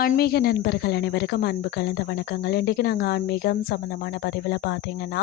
ஆன்மீக நண்பர்கள் அனைவருக்கும் அன்பு கலந்த வணக்கங்கள். இன்றைக்கு நாங்கள் ஆன்மீகம் சம்மந்தமான பதிவில் பார்த்தீங்கன்னா,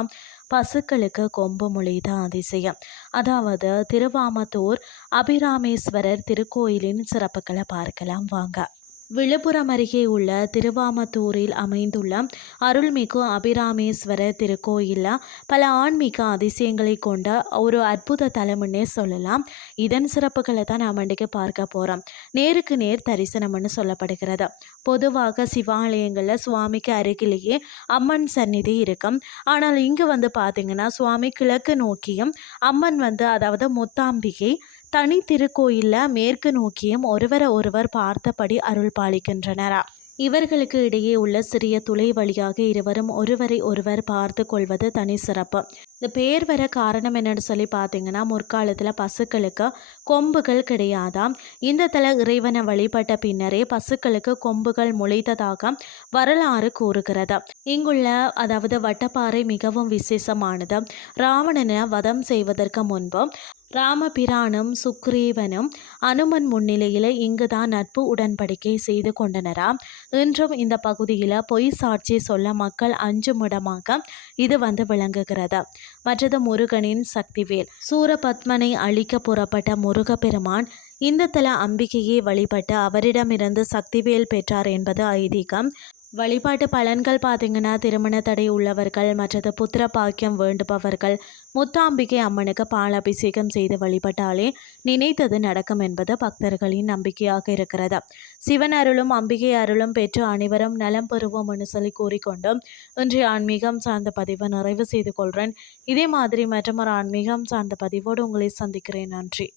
பசுக்களுக்கு கொம்பு முளைத்த அதிசயம். அதாவது திருவாமத்தூர் அபிராமேஸ்வரர் திருக்கோயிலின் சிறப்புகளை பார்க்கலாம் வாங்க. விழுப்புரம் அருகே உள்ள திருவாமத்தூரில் அமைந்துள்ள அருள்மிகு அபிராமேஸ்வரர் திருக்கோயிலில் பல ஆன்மீக அதிசயங்களை கொண்ட ஒரு அற்புத தலம்னே சொல்லலாம். இதன் சிறப்புகளை தான் நாம் இன்றைக்கு பார்க்க போகிறோம். நேருக்கு நேர் தரிசனம்னு சொல்லப்படுகிறது. பொதுவாக சிவாலயங்களில் சுவாமிக்கு அருகிலேயே அம்மன் சந்நிதி இருக்கும். ஆனால் இங்கே பார்த்தீங்கன்னா சுவாமி கிழக்கு நோக்கியும், அம்மன் அதாவது முத்தாம்பிகை தனி திருக்கோயிலில் மேற்கு நோக்கியும் ஒருவரை ஒருவர் பார்த்தபடி அருள் பாலிக்கின்றனரா. இவர்களுக்கு இடையே உள்ள சிறிய துளை வழியாக இருவரும் ஒருவரை ஒருவர் பார்த்து கொள்வது தனி சிறப்பு. இந்த பேர் வர காரணம் என்னன்னு சொல்லி பார்த்தீங்கன்னா, முற்காலத்தில் பசுக்களுக்கு கொம்புகள் கிடையாதாம். இந்த தல இறைவனை வழிபட்ட பின்னரே பசுக்களுக்கு கொம்புகள் முளைத்ததாக வரலாறு கூறுகிறது. இங்குள்ள அதாவது வட்டப்பாறை மிகவும் விசேஷமானது. ராவணனை வதம் செய்வதற்கு முன்பு ராமபிரானும் சுக்ரீவனும் அனுமன் முன்னிலையில் இங்குதான் நட்பு உடன்படிக்கை செய்து கொண்டனராம். இன்றும் இந்த பகுதியில் பொய் சாட்சி சொல்ல மக்கள் அஞ்சும் இடமாக இது விளங்குகிறது. மற்றது முருகனின் சக்திவேல். சூரபத்மனை அழிக்க புறப்பட்ட முருகப்பெருமான் இந்த தல அம்பிகையை வழிபட்டு அவரிடமிருந்து சக்திவேல் பெற்றார் என்பது ஐதீகம். வழிபாட்டு பலன்கள் பார்த்தீங்கன்னா, திருமண தடை உள்ளவர்கள், மற்றது புத்திர பாக்கியம் வேண்டுபவர்கள் முத்தாம்பிகை அம்மனுக்கு பால் அபிஷேகம் செய்து வழிபட்டாலே நினைத்தது நடக்கும் என்பது பக்தர்களின் நம்பிக்கையாக இருக்கிறது. சிவன் அருளும் அம்பிகை அருளும் பெற்று அனைவரும் நலம் பெறுவோம் என்று சொல்லி கூறிக்கொண்டும் இன்றைய ஆன்மீகம் சார்ந்த பதிவை நிறைவு செய்து கொள்கிறேன். இதே மாதிரி மற்றொரு ஆன்மீகம் சார்ந்த பதிவோடு உங்களை சந்திக்கிறேன். நன்றி.